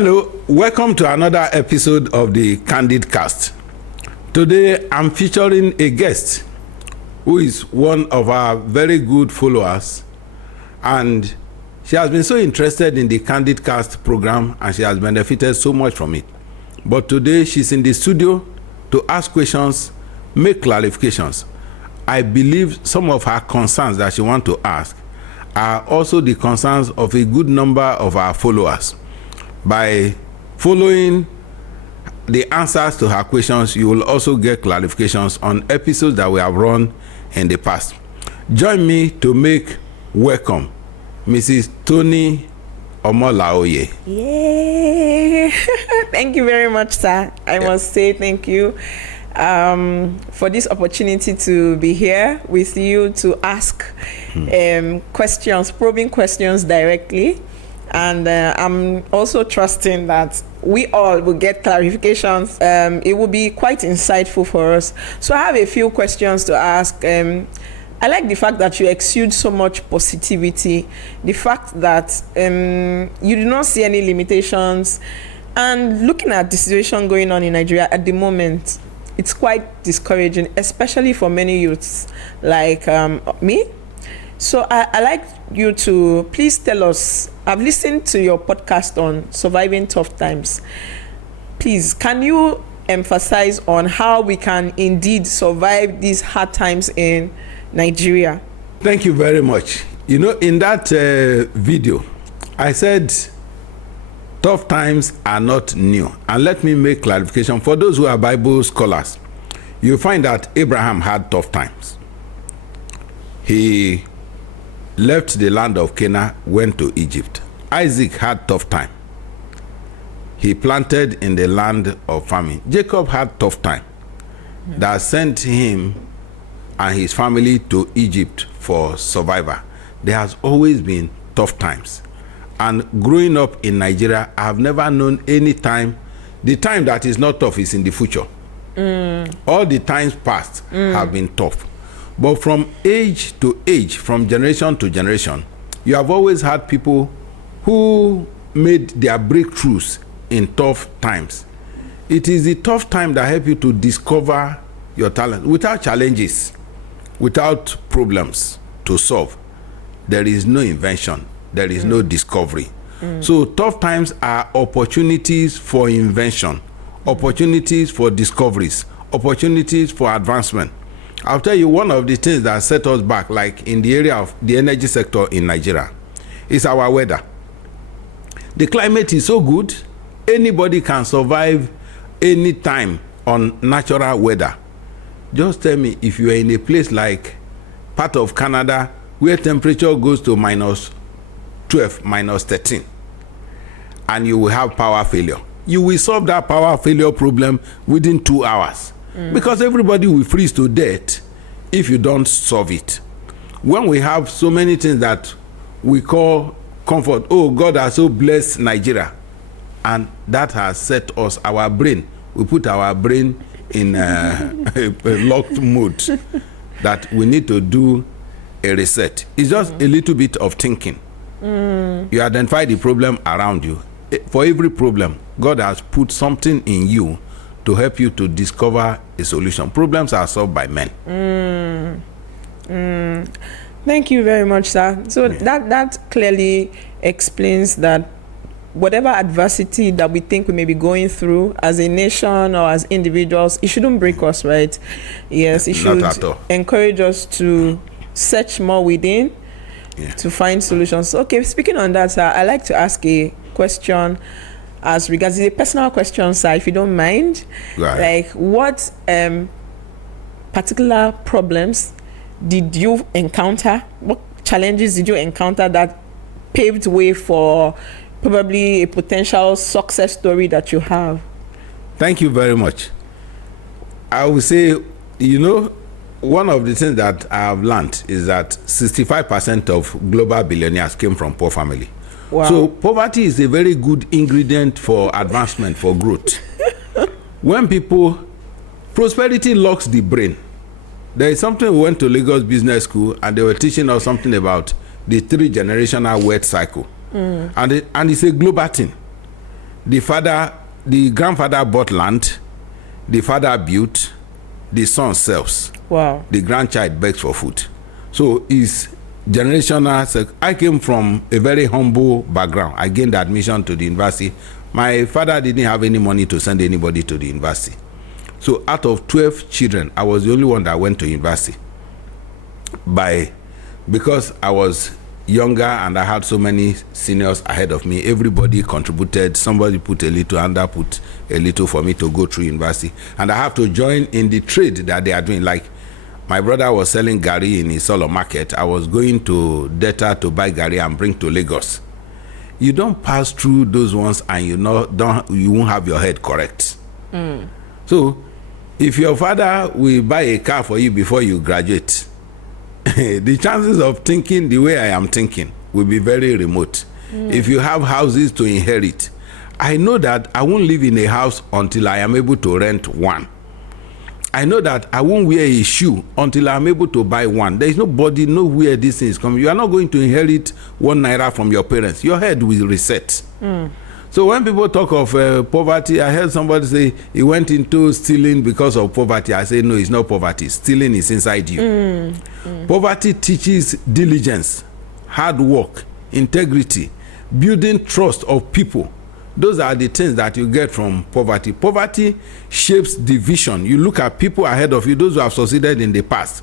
Hello, welcome to another episode of the Candid Cast. Today I'm featuring a guest who is one of our very good followers, and she has been so interested in the Candid Cast program and she has benefited so much from it. But today she's in the studio to ask questions, make clarifications. I believe some of her concerns that she wants to ask are also the concerns of a good number of our followers. By following the answers to her questions, you will also get clarifications on episodes that we have run in the past. Join me to make welcome Mrs. Tony Omolaoye. Yay! Thank you very much, sir. I must say thank you for this opportunity to be here with you to ask questions, probing questions directly. And I'm also trusting that we all will get clarifications. It will be quite insightful for us. So I have a few questions to ask. I like the fact that you exude so much positivity, the fact that you do not see any limitations. And looking at the situation going on in Nigeria at the moment, it's quite discouraging, especially for many youths like me. So I like you to please tell us, I've listened to your podcast on surviving tough times. Please, can you emphasize on how we can indeed survive these hard times in Nigeria? Thank you very much. You know, in that video, I said tough times are not new. And let me make clarification. For those who are Bible scholars, you find that Abraham had tough times. He left the land of Canaan, went to Egypt. Isaac had tough time. He planted in the land of famine. Jacob had tough time. That sent him and his family to Egypt for survival. There has always been tough times. And growing up in Nigeria, I have never known any time. The time that is not tough is in the future. All the times past have been tough. But from age to age, from generation to generation, you have always had people who made their breakthroughs in tough times. It is the tough time that help you to discover your talent. Without challenges, without problems to solve, there is no invention, there is no discovery. So tough times are opportunities for invention, opportunities for discoveries, opportunities for advancement. I'll tell you one of the things that set us back, like in the area of the energy sector in Nigeria, is our weather. The climate is so good, anybody can survive any time on natural weather. Just tell me, if you are in a place like part of Canada where temperature goes to -12, -13, and you will have power failure, you will solve that power failure problem within 2 hours. Because everybody will freeze to death if you don't solve it. When we have so many things that we call comfort, oh, God has so blessed Nigeria, and that has set us, our brain, we put our brain in a locked mode that we need to do a reset. It's just a little bit of thinking. You identify the problem around you. For every problem, God has put something in you to help you to discover a solution. Problems are solved by men. Thank you very much, sir. So that clearly explains that whatever adversity that we think we may be going through as a nation or as individuals, it shouldn't break us, right? Yes, it should encourage us to search more within to find solutions. Okay, speaking on that, sir, I like to ask a question as regards a personal question, sir, if you don't mind. Right. Like, what particular problems did you encounter? What challenges did you encounter that paved way for probably a potential success story that you have? Thank you very much. I would say, you know, one of the things that I have learned is that 65% of global billionaires came from poor family. Wow. So poverty is a very good ingredient for advancement, for growth. When prosperity locks the brain. There is something, we went to Lagos Business School and they were teaching us something about the 3 generational wealth cycle. And it's a global thing. the grandfather bought land, the father built, the son sells. Wow. The grandchild begs for food. So it's generational. I came from a very humble background. I gained admission to the university. My father didn't have any money to send anybody to the university. So out of 12 children, I was the only one that went to university. Because I was younger and I had so many seniors ahead of me, everybody contributed. Somebody put a little and I put a little for me to go through university. And I have to join in the trade that they are doing. Like my brother was selling gari in his solo market. I was going to Delta to buy gari and bring to Lagos. You don't pass through those ones and you won't have your head correct. So if your father will buy a car for you before you graduate, the chances of thinking the way I am thinking will be very remote. If you have houses to inherit, I know that I won't live in a house until I am able to rent one. I know that I won't wear a shoe until I'm able to buy one. There is nobody, nowhere this thing is coming. You are not going to inherit 1 naira from your parents. Your head will reset. So when people talk of poverty, I heard somebody say he went into stealing because of poverty. I say, no, it's not poverty. Stealing is inside you. Poverty teaches diligence, hard work, integrity, building trust of people. Those are the things that you get from poverty. Poverty shapes the vision. You look at people ahead of you, those who have succeeded in the past,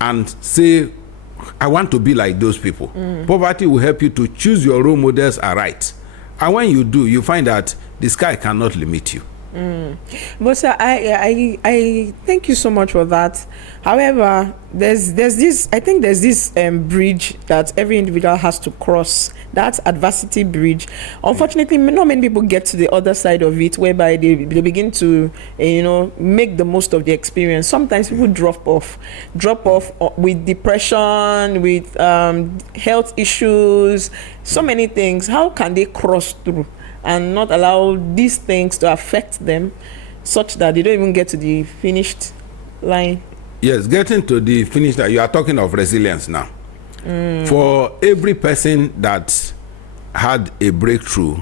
and say, I want to be like those people. Poverty will help you to choose your role models aright. And when you do, you find that the sky cannot limit you. But sir, I thank you so much for that. However, there's this bridge that every individual has to cross. That adversity bridge. Unfortunately, not many people get to the other side of it, whereby they begin to make the most of the experience. Sometimes people drop off with depression, with health issues, so many things. How can they cross through and not allow these things to affect them such that they don't even get to the finished line? Yes, getting to the finish line, you are talking of resilience now. For every person that had a breakthrough,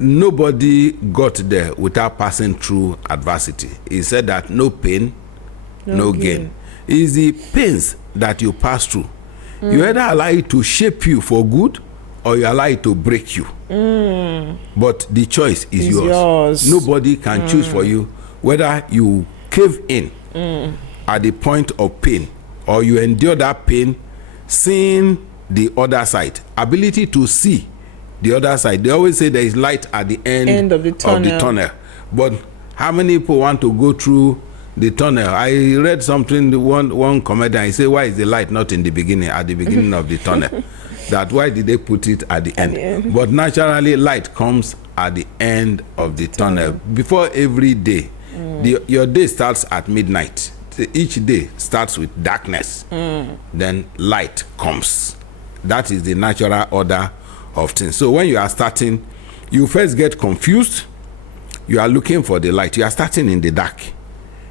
nobody got there without passing through adversity. He said that no pain, no gain. It's the pains that you pass through. You either allow it to shape you for good or you allow it to break you. But the choice is yours. Nobody can choose for you whether you cave in at the point of pain or you endure that pain, seeing the other side, ability to see the other side. They always say there is light at the end of the tunnel. But how many people want to go through the tunnel? I read something, one comedian, he said, why is the light not in the beginning, at the beginning of the tunnel? That why did they put it at the end? But naturally, light comes at the end of the tunnel. Before every day, your day starts at midnight. Each day starts with darkness. Then light comes. That is the natural order of things. So when you are starting, you first get confused. You are looking for the light. You are starting in the dark.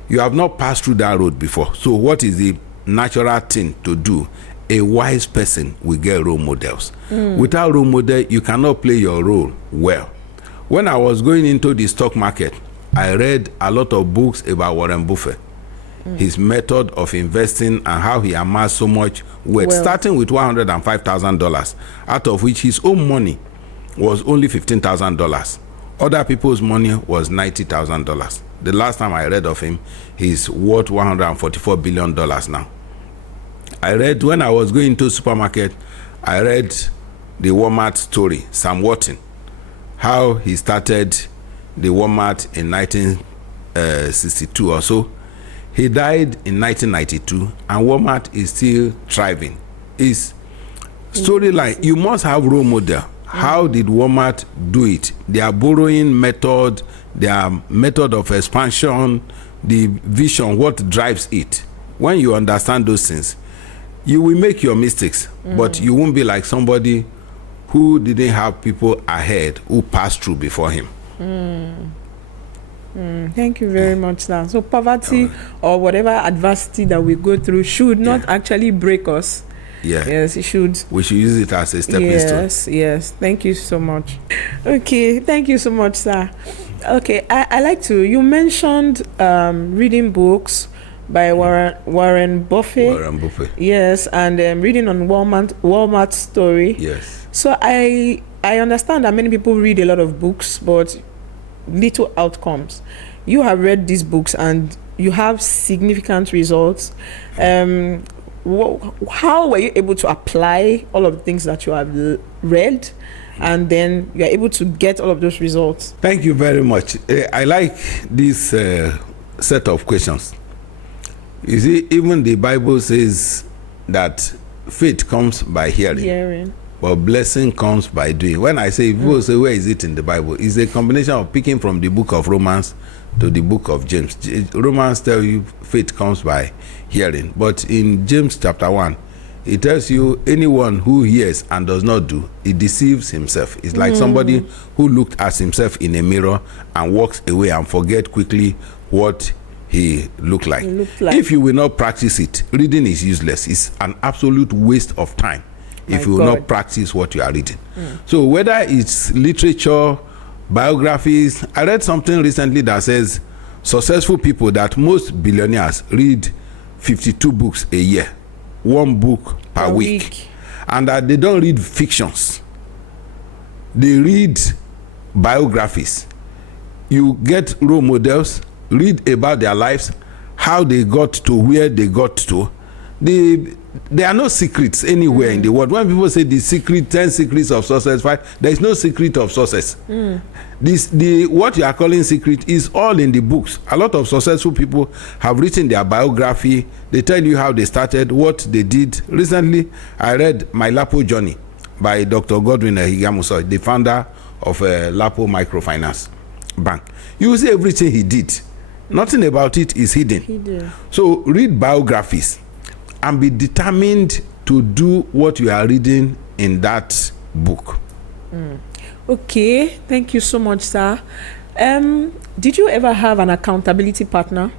You have not passed through that road before. So what is the natural thing to do? A wise person will get role models. Without role model, you cannot play your role well. When I was going into the stock market, I read a lot of books about Warren Buffett, his method of investing and how he amassed so much wealth, starting with $105,000, out of which his own money was only $15,000. Other people's money was $90,000. The last time I read of him, he's worth $144 billion now. I read, when I was going to supermarket, I read the Walmart story, Sam Walton, how he started the Walmart in 1962 or so. He died in 1992, and Walmart is still thriving. His storyline, you must have role model. How did Walmart do it? Their borrowing method, their method of expansion, the vision, what drives it. When you understand those things, you will make your mistakes, but you won't be like somebody who didn't have people ahead who passed through before him. Thank you very much, sir. So poverty or whatever adversity that we go through should not actually break us, Yeah. Yes, it should. We should use it as a stepping stone. Yes. Thank you so much. Okay, thank you so much, sir. Okay, I like to. You mentioned reading books by Warren Buffett. Warren Buffett. Yes, and reading on Walmart story. Yes. So I understand that many people read a lot of books, but little outcomes. You have read these books and you have significant results. How were you able to apply all of the things that you have read, and then you are able to get all of those results? Thank you very much. I like this set of questions. You see, even the Bible says that faith comes by hearing. But blessing comes by doing. When I say, people say, where is it in the Bible? It's a combination of picking from the book of Romans to the book of James. Romans tell you faith comes by hearing. But in James chapter 1, it tells you anyone who hears and does not do, he deceives himself. It's like somebody who looked at himself in a mirror and walks away and forget quickly what he looked like. If you will not practice it, reading is useless. It's an absolute waste of time if you will not practice what you are reading. So whether it's literature, biographies, I read something recently that says successful people, that most billionaires read 52 books a year, one book per week, and that they don't read fictions, they read biographies. You get role models, read about their lives, how they got to where they got to. There are no secrets anywhere in the world. When people say the secret, 10 secrets of success, there is no secret of success. What you are calling secret is all in the books. A lot of successful people have written their biography. They tell you how they started, what they did. Recently, I read My Lapo Journey by Dr. Godwin Ehigamuso, the founder of Lapo Microfinance Bank. You see everything he did. Nothing about it is hidden. So read biographies and be determined to do what you are reading in that book. Okay, thank you so much, sir. Did you ever have an accountability partner?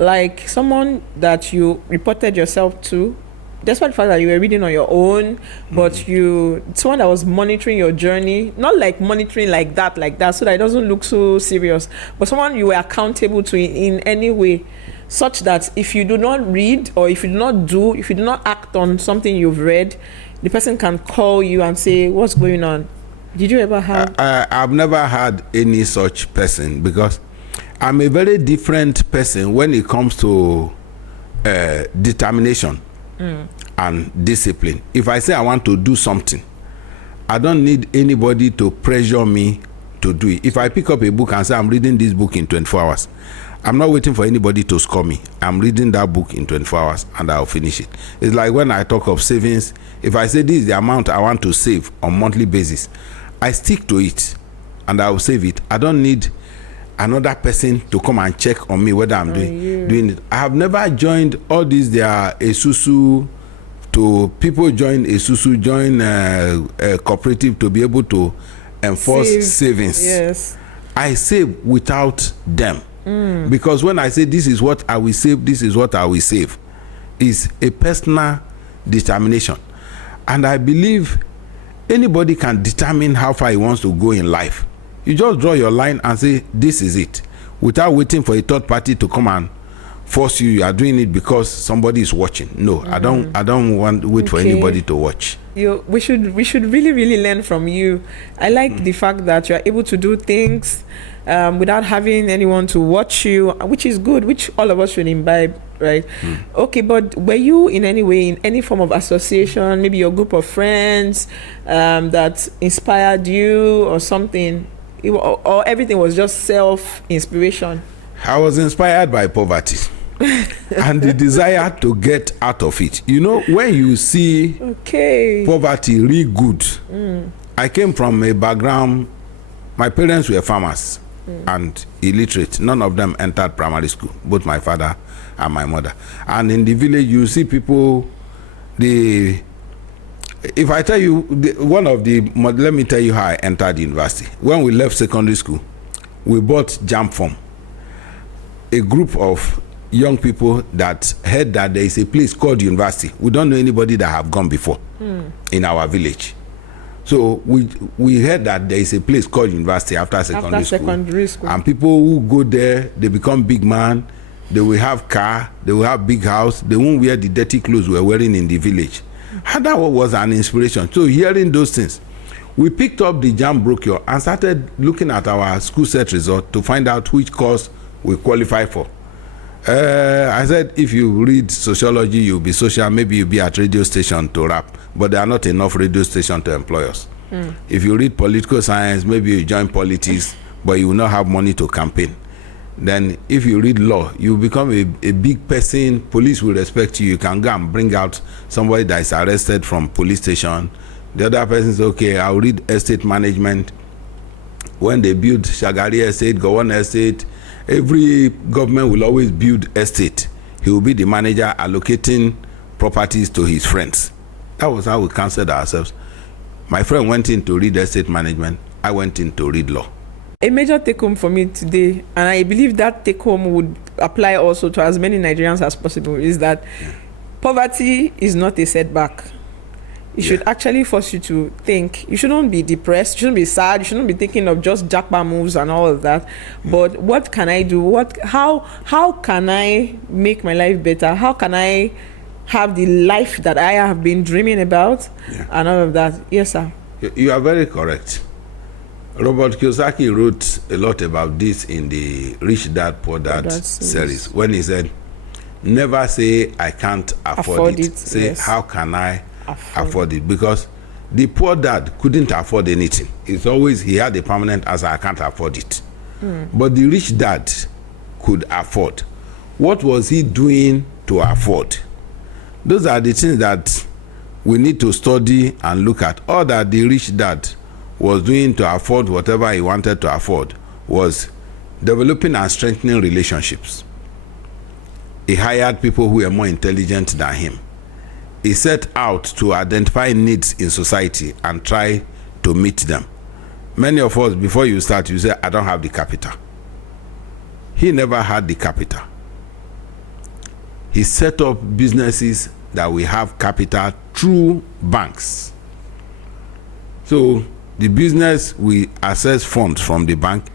Like someone that you reported yourself to, despite the fact that you were reading on your own, but someone that was monitoring your journey, not like monitoring like that, so that it doesn't look so serious, but someone you were accountable to in any way, such that if you do not read, or if you do not act on something you've read, the person can call you and say, what's going on? Did you ever have? I've never had any such person, because I'm a very different person when it comes to determination and discipline. If I say I want to do something, I don't need anybody to pressure me to do it. If I pick up a book and say I'm reading this book in 24 hours, I'm not waiting for anybody to score me. I'm reading that book in 24 hours and I'll finish it. It's like when I talk of savings. If I say this is the amount I want to save on monthly basis, I stick to it and I'll save it. I don't need another person to come and check on me whether I'm doing it. I have never joined all these. There are Esusu, to people join Esusu, join a cooperative to be able to enforce savings. Yes. I save without them. Because when I say this is what I will save, this is what I will save, is a personal determination. And I believe anybody can determine how far he wants to go in life. You just draw your line and say, this is it, without waiting for a third party to come and force you. You are doing it because somebody is watching. No, I don't want to wait for anybody to watch. We should really learn from you. I like the fact that you are able to do things without having anyone to watch you, which is good, which all of us should imbibe, right? Okay, but were you in any way in any form of association, maybe your group of friends that inspired you or something, or everything was just self-inspiration? I was inspired by poverty and the desire to get out of it. You know, when you see poverty really good, I came from a background, my parents were farmers and illiterate. None of them entered primary school, both my father and my mother. And in the village, you see people, if I tell you, let me tell you how I entered university. When we left secondary school, we bought jam form. A group of young people that heard that there is a place called university. We don't know anybody that have gone before in our village. So we heard that there is a place called university after secondary school. And people who go there, they become big man. They will have car. They will have big house. They won't wear the dirty clothes we were wearing in the village. And that was an inspiration. So hearing those things, we picked up the JAMB brochure and started looking at our school set result to find out which course we qualify for. I said, if you read sociology, you'll be social. Maybe you'll be at radio station to rap, but there are not enough radio stations to employ us. If you read political science, maybe you join politics, but you will not have money to campaign. Then if you read law, you become a big person. Police will respect you. You can go and bring out somebody that is arrested from police station. The other person says, okay, I'll read estate management. When they build Shagari estate, Gowon estate, every government will always build estate. He will be the manager allocating properties to his friends. That was how we counseled ourselves. My friend went in to read estate management. I went in to read law. A major take-home for me today, and I believe that take-home would apply also to as many Nigerians as possible, is that poverty is not a setback. It should actually force you to think. You shouldn't be depressed. You shouldn't be sad. You shouldn't be thinking of just jackpot moves and all of that. But what can I do? How can I make my life better? How can I have the life that I have been dreaming about? And all of that. Yes, sir. You are very correct. Robert Kiyosaki wrote a lot about this in the Rich Dad Poor Dad series when he said, never say I can't afford it. Say, how can I afford it? Because the poor dad couldn't afford anything. It's always, he had a permanent answer, I can't afford it. But the rich dad could afford. What was he doing to afford? Those are the things that we need to study and look at. All that the rich dad was doing to afford whatever he wanted to afford was developing and strengthening relationships. He hired people who were more intelligent than him. He set out to identify needs in society and try to meet them. Many of us, before you start, you say, I don't have the capital. He never had the capital. He set up businesses that will have capital through banks. So the business will access funds from the bank.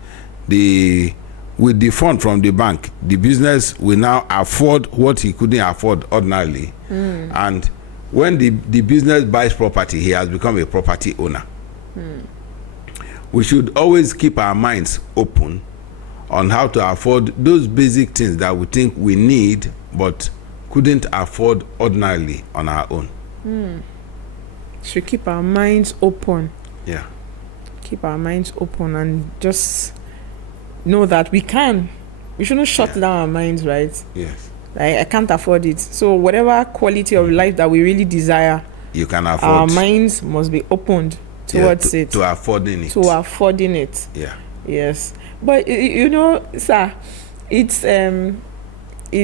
With the fund from the bank, the business will now afford what he couldn't afford ordinarily. And when the business buys property, he has become a property owner. We should always keep our minds open on how to afford those basic things that we think we need but couldn't afford ordinarily on our own. Should keep our minds open. Yeah. Keep our minds open and just know that we can. We shouldn't shut down our minds, right? Yes. Like, I can't afford it. So whatever quality of life that we really desire, you can afford. Our minds must be opened towards it. To affording it. To affording it. Yeah. Yes. But you know, sir, it's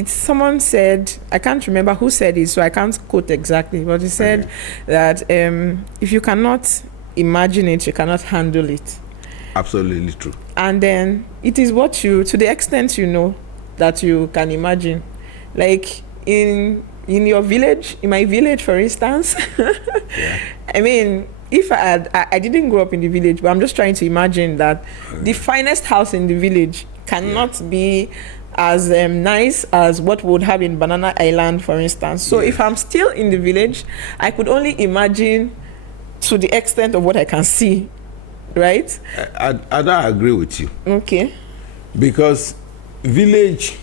someone said, I can't remember who said it, so I can't quote exactly, but he said that if you cannot imagine it, you cannot handle it. Absolutely true. And then it is what you, to the extent you know that you can imagine. Like in your village, in my village, for instance, I mean, if I didn't grow up in the village, but I'm just trying to imagine that the finest house in the village cannot be as nice as what we would have in Banana Island, for instance. So if I'm still in the village, I could only imagine to the extent of what I can see, right? I don't agree with you. Okay. Because village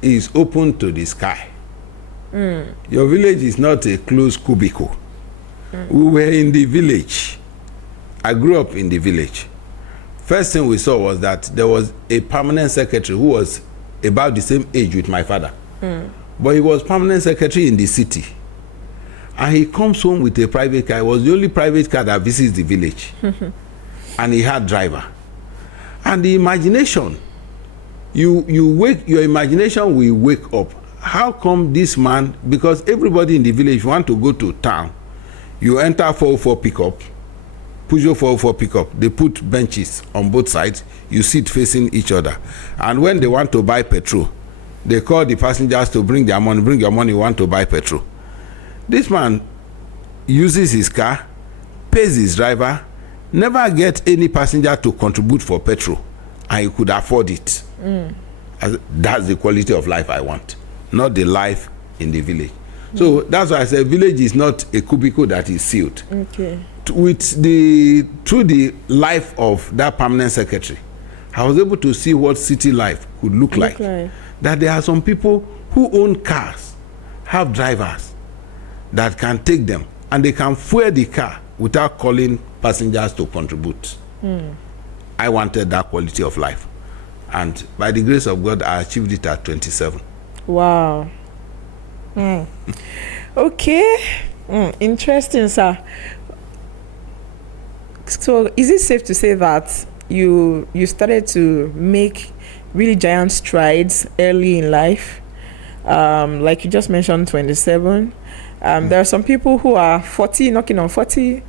is open to the sky. Your village is not a closed cubicle. We were in the village. I grew up in the village. First thing we saw was that there was a permanent secretary who was about the same age with my father. But he was permanent secretary in the city. And he comes home with a private car. It was the only private car that visits the village. And he had driver. And the imagination, your imagination will wake up. How come this man, because everybody in the village want to go to town, you enter 404 pickup, Peugeot 404 pickup, they put benches on both sides, you sit facing each other. And when they want to buy petrol, they call the passengers to bring their money. Bring your money, you want to buy petrol. This man uses his car, pays his driver, never get any passenger to contribute for petrol, and he could afford it. That's the quality of life I want, not the life in the village. So that's why I say village is not a cubicle that is sealed. Okay. Through the life of that permanent secretary, I was able to see what city life could look like. That there are some people who own cars, have drivers that can take them, and they can fuel the car without calling passengers to contribute. I wanted that quality of life, and by the grace of God, I achieved it at 27. Wow. Okay. Interesting, sir. So is it safe to say that you started to make really giant strides early in life? Like you just mentioned, 27. There are some people who are 40, knocking on 40,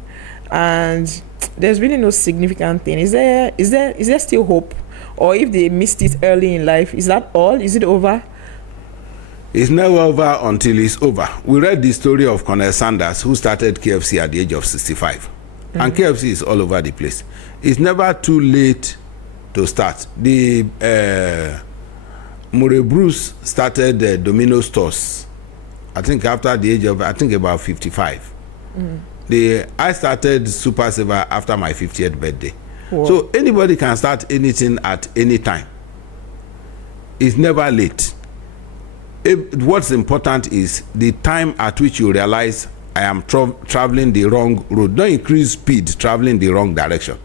and there's really no significant thing. Is there still hope? Or if they missed it early in life, is that all? Is it over? It's never over until it's over. We read the story of Colonel Sanders, who started KFC at the age of 65. And KFC is all over the place. It's never too late to start. The Murray Bruce started Domino stores, I think after the age of, about 55. I started Super Saver after my 50th birthday. Whoa. So anybody can start anything at any time. It's never late. What's important is the time at which you realize I am traveling the wrong road. Don't increase speed traveling the wrong direction.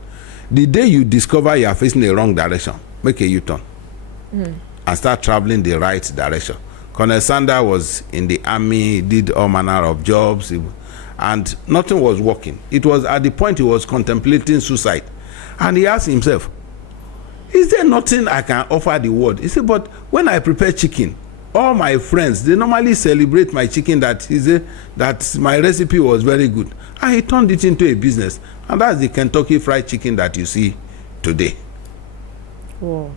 The day you discover you are facing the wrong direction, make a U-turn and start traveling the right direction. Colonel Sanders was in the army, did all manner of jobs, and nothing was working. It was at the point he was contemplating suicide, and he asked himself, is there nothing I can offer the world? He said, but when I prepare chicken, all my friends, they normally celebrate my chicken that my recipe was very good. And he turned it into a business. And that's the Kentucky Fried Chicken that you see today. Wow.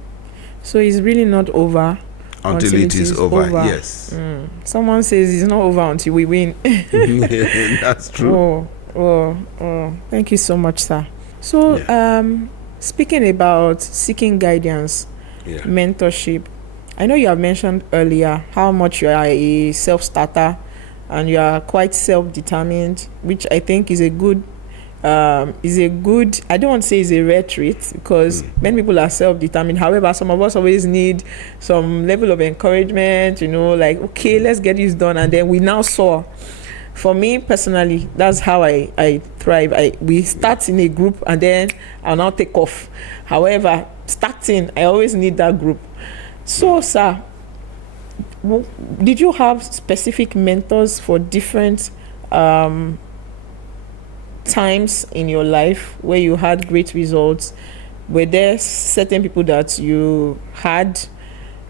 So it's really not over until it is over. Yes. Someone says it's not over until we win. That's true. Oh. Thank you so much, sir. So speaking about seeking guidance, mentorship, I know you have mentioned earlier how much you are a self-starter and you are quite self-determined, which I think is a good, I don't want to say is a rare trait, because many people are self-determined. However, some of us always need some level of encouragement, like, okay, let's get this done. And then we now soar. For me personally, that's how I thrive. We start in a group and then I'll now take off. However, starting, I always need that group. So, sir, did you have specific mentors for different times in your life where you had great results? Were there certain people that you had,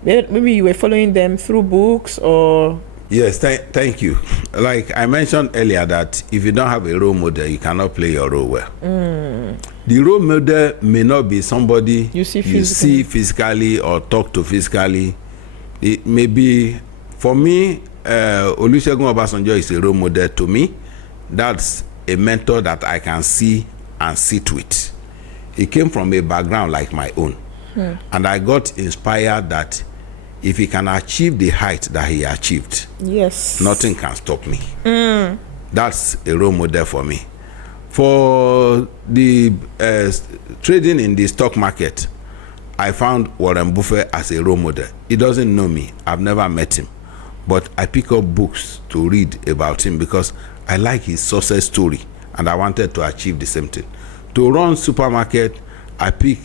maybe you were following them through books or? Yes, thank you. Like I mentioned earlier, that if you don't have a role model, you cannot play your role well. The role model may not be somebody you see physically or talk to physically. It may be, for me, Olusegun Obasanjo is a role model to me. That's a mentor that I can see and sit with. He came from a background like my own. And I got inspired that if he can achieve the height that he achieved, nothing can stop me. That's a role model for me. For the trading in the stock market, I found Warren Buffett as a role model. He doesn't know me. I've never met him. But I pick up books to read about him because I like his success story and I wanted to achieve the same thing. To run supermarket, I pick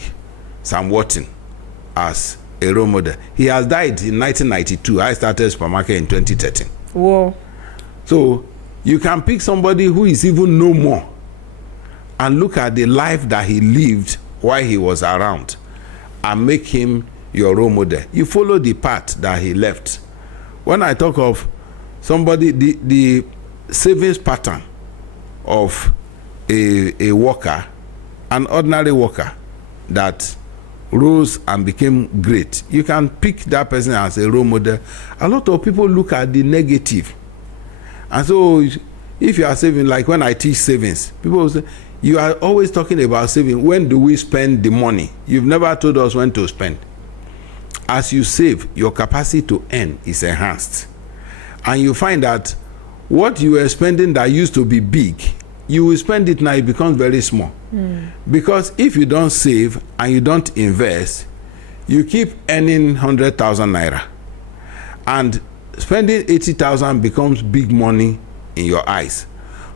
Sam Watson as a role model. He has died in 1992. I started supermarket in 2013. Whoa. So you can pick somebody who is even no more and look at the life that he lived while he was around and make him your role model. You follow the path that he left. When I talk of somebody, the savings pattern of a worker, an ordinary worker that rose and became great, you can pick that person as a role model. A lot of people look at the negative. And so if you are saving, like when I teach savings, people will say, you are always talking about saving. When do we spend the money? You've never told us when to spend. As you save, your capacity to earn is enhanced. And you find that what you were spending that used to be big, you will spend it now, it becomes very small. Because if you don't save and you don't invest, you keep earning 100,000 naira. And spending 80,000 becomes big money in your eyes.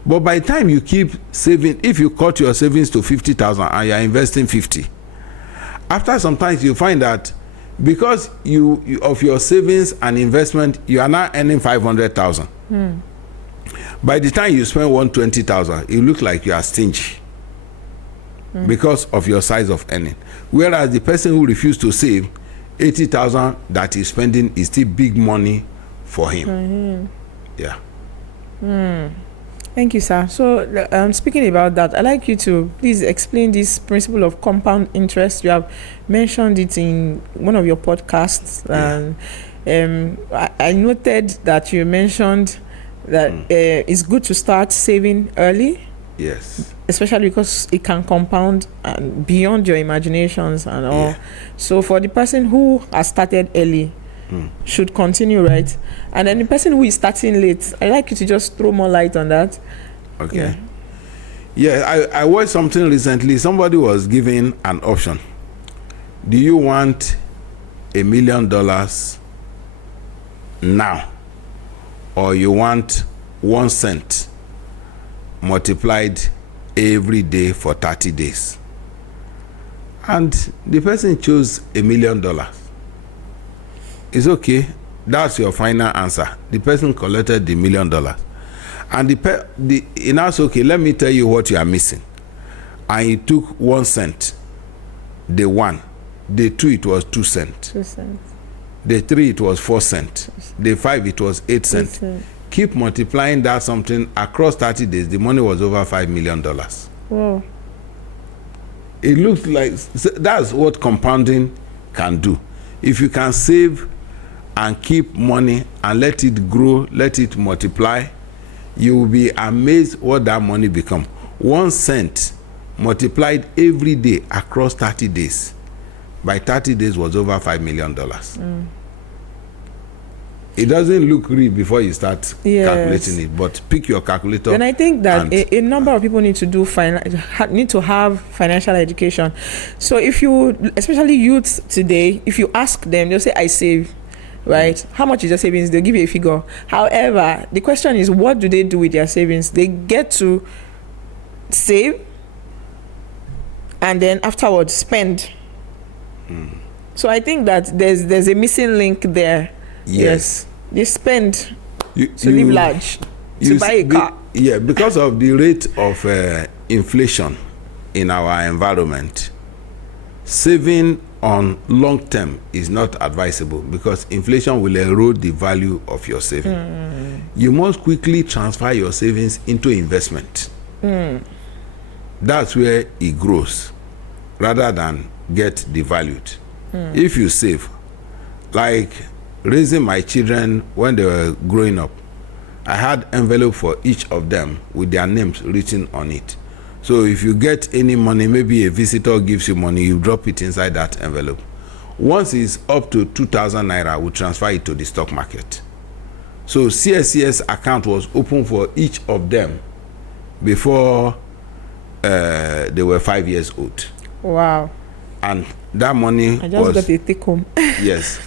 But by the time you keep saving, if you cut your savings to 50,000 and you are investing 50, after sometimes you find that because you of your savings and investment, you are now earning 500,000. By the time you spend 120,000, it looks like you are stingy because of your size of earning. Whereas the person who refused to save, 80,000 that he's spending is still big money for him. Yeah. Thank you, sir. So, speaking about that, I'd like you to please explain this principle of compound interest. You have mentioned it in one of your podcasts. And I noted that you mentioned that it's good to start saving early. Yes. Especially because it can compound and beyond your imaginations and all. Yeah. So, for the person who has started early, should continue, right? And then the person who is starting late, I'd like you to just throw more light on that. Okay. Yeah, I watched something recently. Somebody was giving an option. Do you want $1 million now, or you want 1 cent multiplied every day for 30 days? And the person chose $1 million. It's okay. That's your final answer. The person collected the $1 million. And the now it's okay, let me tell you what you are missing. And he took 1 cent. Day 1. Day 2, it was 2 cents. 2 cents. Day 3, it was 4 cents. Day 5, it was 8 cents. Keep multiplying that something across 30 days. The money was over $5 million. Wow. It looks like that's what compounding can do. If you can save and keep money and let it grow, let it multiply, you will be amazed what that money become. 1 cent multiplied every day across 30 days. By 30 days was over $5 million. It doesn't look real before you start calculating it, but pick your calculator. And I think that a number of people need to have financial education. So if you, especially youth today, if you ask them, they'll say, I save. Right? How much is your savings? They'll give you a figure. However, the question is, what do they do with their savings? They get to save and then afterwards spend. So I think that there's a missing link there. Yes. They spend to live large, to buy a car. Because of the rate of inflation in our environment, saving on long term is not advisable because inflation will erode the value of your saving. You must quickly transfer your savings into investment. That's where it grows rather than get devalued. If you save, like raising my children when they were growing up, I had envelope for each of them with their names written on it. So if you get any money, maybe a visitor gives you money, you drop it inside that envelope. Once it's up to 2,000 naira, we transfer it to the stock market. So CSCS account was open for each of them before they were 5 years old. Wow. And that money I just got a take home. Yes.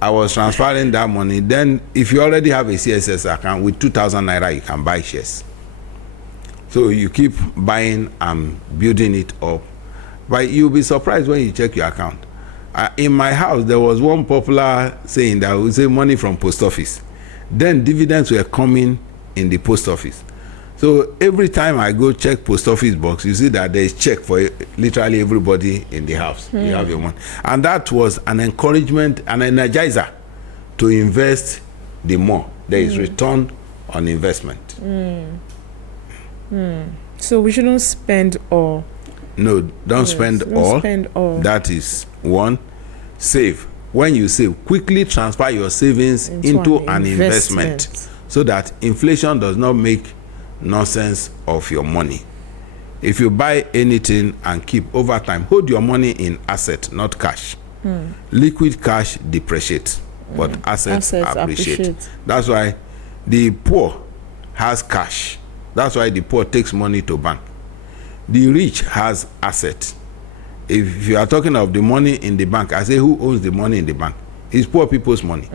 I was transferring that money. Then if you already have a CSS account with 2,000 naira, you can buy shares. So you keep buying and building it up. But you'll be surprised when you check your account. In my house, there was one popular saying that we say money from post office. Then dividends were coming in the post office. So every time I go check post office box, you see that there is check for literally everybody in the house. You have your money. And that was an encouragement, an energizer to invest the more. There is return on investment. So we shouldn't spend all. No, don't spend all. Spend all. That is one. Save. When you save, quickly transfer your savings into an investment so that inflation does not make nonsense of your money. If you buy anything and keep over time, hold your money in asset, not cash. Liquid cash depreciates, but assets appreciate. That's why the poor has cash. That's why the poor takes money to bank. The rich has assets. If you are talking of the money in the bank, I say, who owns the money in the bank? It's poor people's money.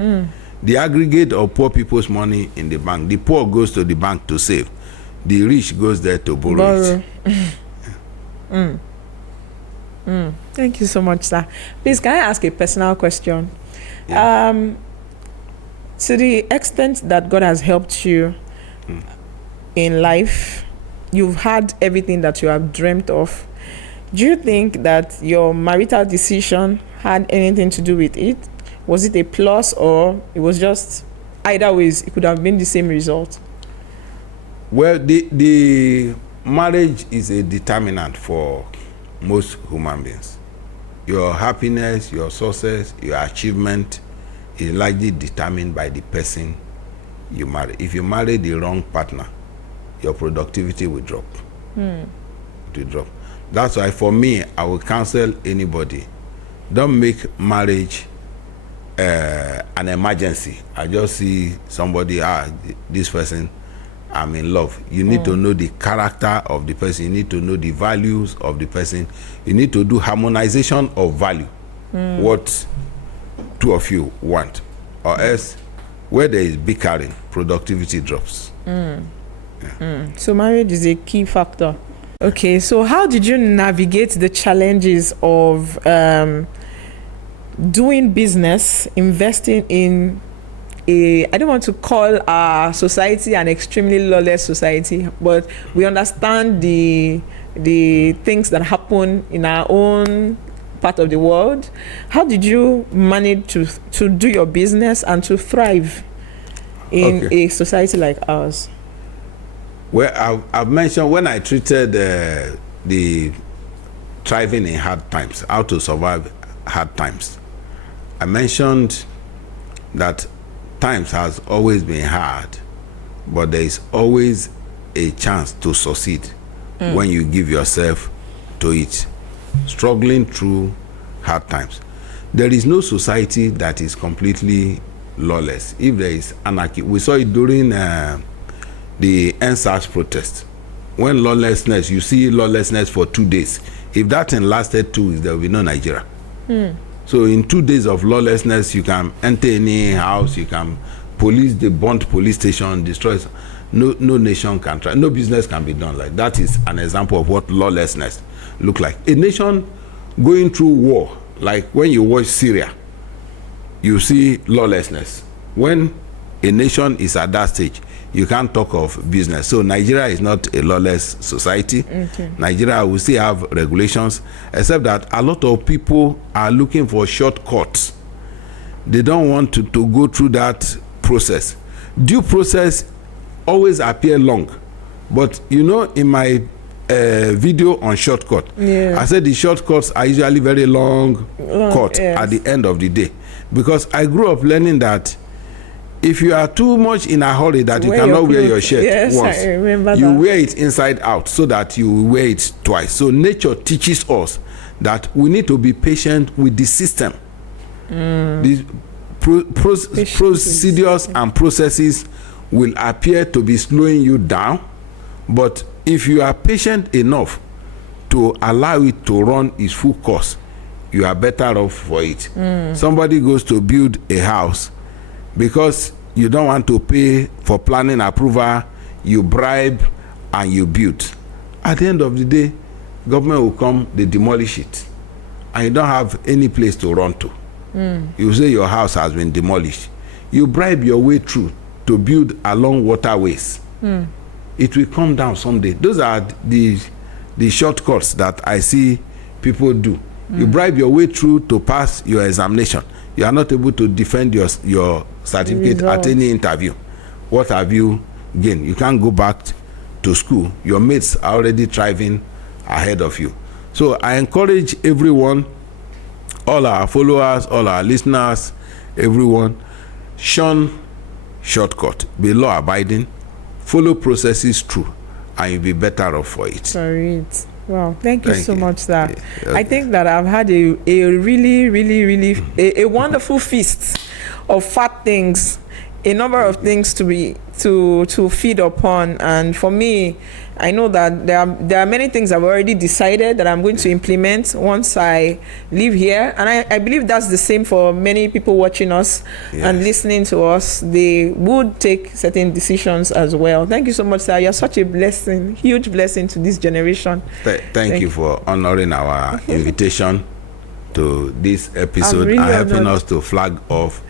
The aggregate of poor people's money in the bank. The poor goes to the bank to save. The rich goes there to borrow it. Thank you so much, sir. Please, can I ask a personal question? Yeah. To the extent that God has helped you in life, you've had everything that you have dreamt of. Do you think that your marital decision had anything to do with it? Was it a plus, or it was just either ways it could have been the same result? Well, the marriage is a determinant for most human beings. Your happiness, your success, your achievement is largely determined by the person you marry. If you marry the wrong partner, your productivity will drop. It will drop. That's why for me, I will counsel anybody, don't make marriage an emergency. I just see somebody, this person, I'm in love. You need to know the character of the person. You need to know the values of the person. You need to do harmonization of value. What two of you want. Or else, where there is bickering, productivity drops. So marriage is a key factor. Okay, so how did you navigate the challenges of doing business, investing in I don't want to call our society an extremely lawless society, but we understand the things that happen in our own part of the world. How did you manage to do your business and to thrive in a society like ours? Well, I've mentioned when I treated the thriving in hard times, how to survive hard times, I mentioned that times has always been hard, but there is always a chance to succeed when you give yourself to it. Struggling through hard times. There is no society that is completely lawless. If there is anarchy, we saw it during the NSAS protest. When lawlessness, you see lawlessness for 2 days. If that thing lasted 2 weeks, there will be no Nigeria. So in 2 days of lawlessness, you can enter any house, you can police the burnt police station, destroy. No nation can try, no business can be done like that. Is an example of what lawlessness look like. A nation going through war, like when you watch Syria, you see lawlessness. When a nation is at that stage, you can't talk of business. So Nigeria is not a lawless society. Nigeria will still have regulations, except that a lot of people are looking for shortcuts. They don't want to go through that process. Due process always appear long, but you know, in my video on shortcut, I said the shortcuts are usually very long cut at the end of the day, because I grew up learning that if you are too much in a hurry that you cannot wear your shirt once, you wear it inside out so that you wear it twice. So nature teaches us that we need to be patient with the system. These procedures and processes will appear to be slowing you down, but if you are patient enough to allow it to run its full course, you are better off for it. Somebody goes to build a house, because you don't want to pay for planning approval, you bribe and you build. At the end of the day, government will come, they demolish it, and you don't have any place to run to. You say your house has been demolished. You bribe your way through to build along waterways. It will come down someday. Those are the shortcuts that I see people do. You bribe your way through to pass your examination. You are not able to defend your certificate at any interview. What have you gained? You can't go back to school. Your mates are already thriving ahead of you. So I encourage everyone, all our followers, all our listeners, everyone, shun shortcut, be law abiding, follow processes through, and you'll be better off for it. Sorry. Wow, thank you so much, sir. Yeah. I think that I've had a really, really, really a wonderful feast of fat things, a number of things to feed upon. And for me, I know that there are many things I've already decided that I'm going to implement once I leave here. And I believe that's the same for many people watching us and listening to us. They would take certain decisions as well. Thank you so much, sir. You're such a blessing, huge blessing to this generation. Thank you for honoring our invitation to this episode and helping us to flag off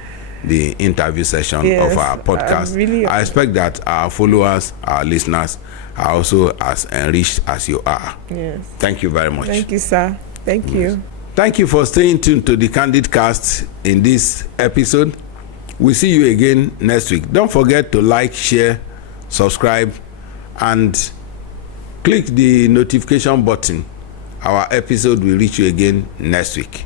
the interview session of our podcast. I expect that our followers, our listeners, are also as enriched as you are. Yes. Thank you very much. Thank you, sir. Thank you. Thank you for staying tuned to the Candid Cast in this episode. We'll see you again next week. Don't forget to like, share, subscribe, and click the notification button. Our episode will reach you again next week.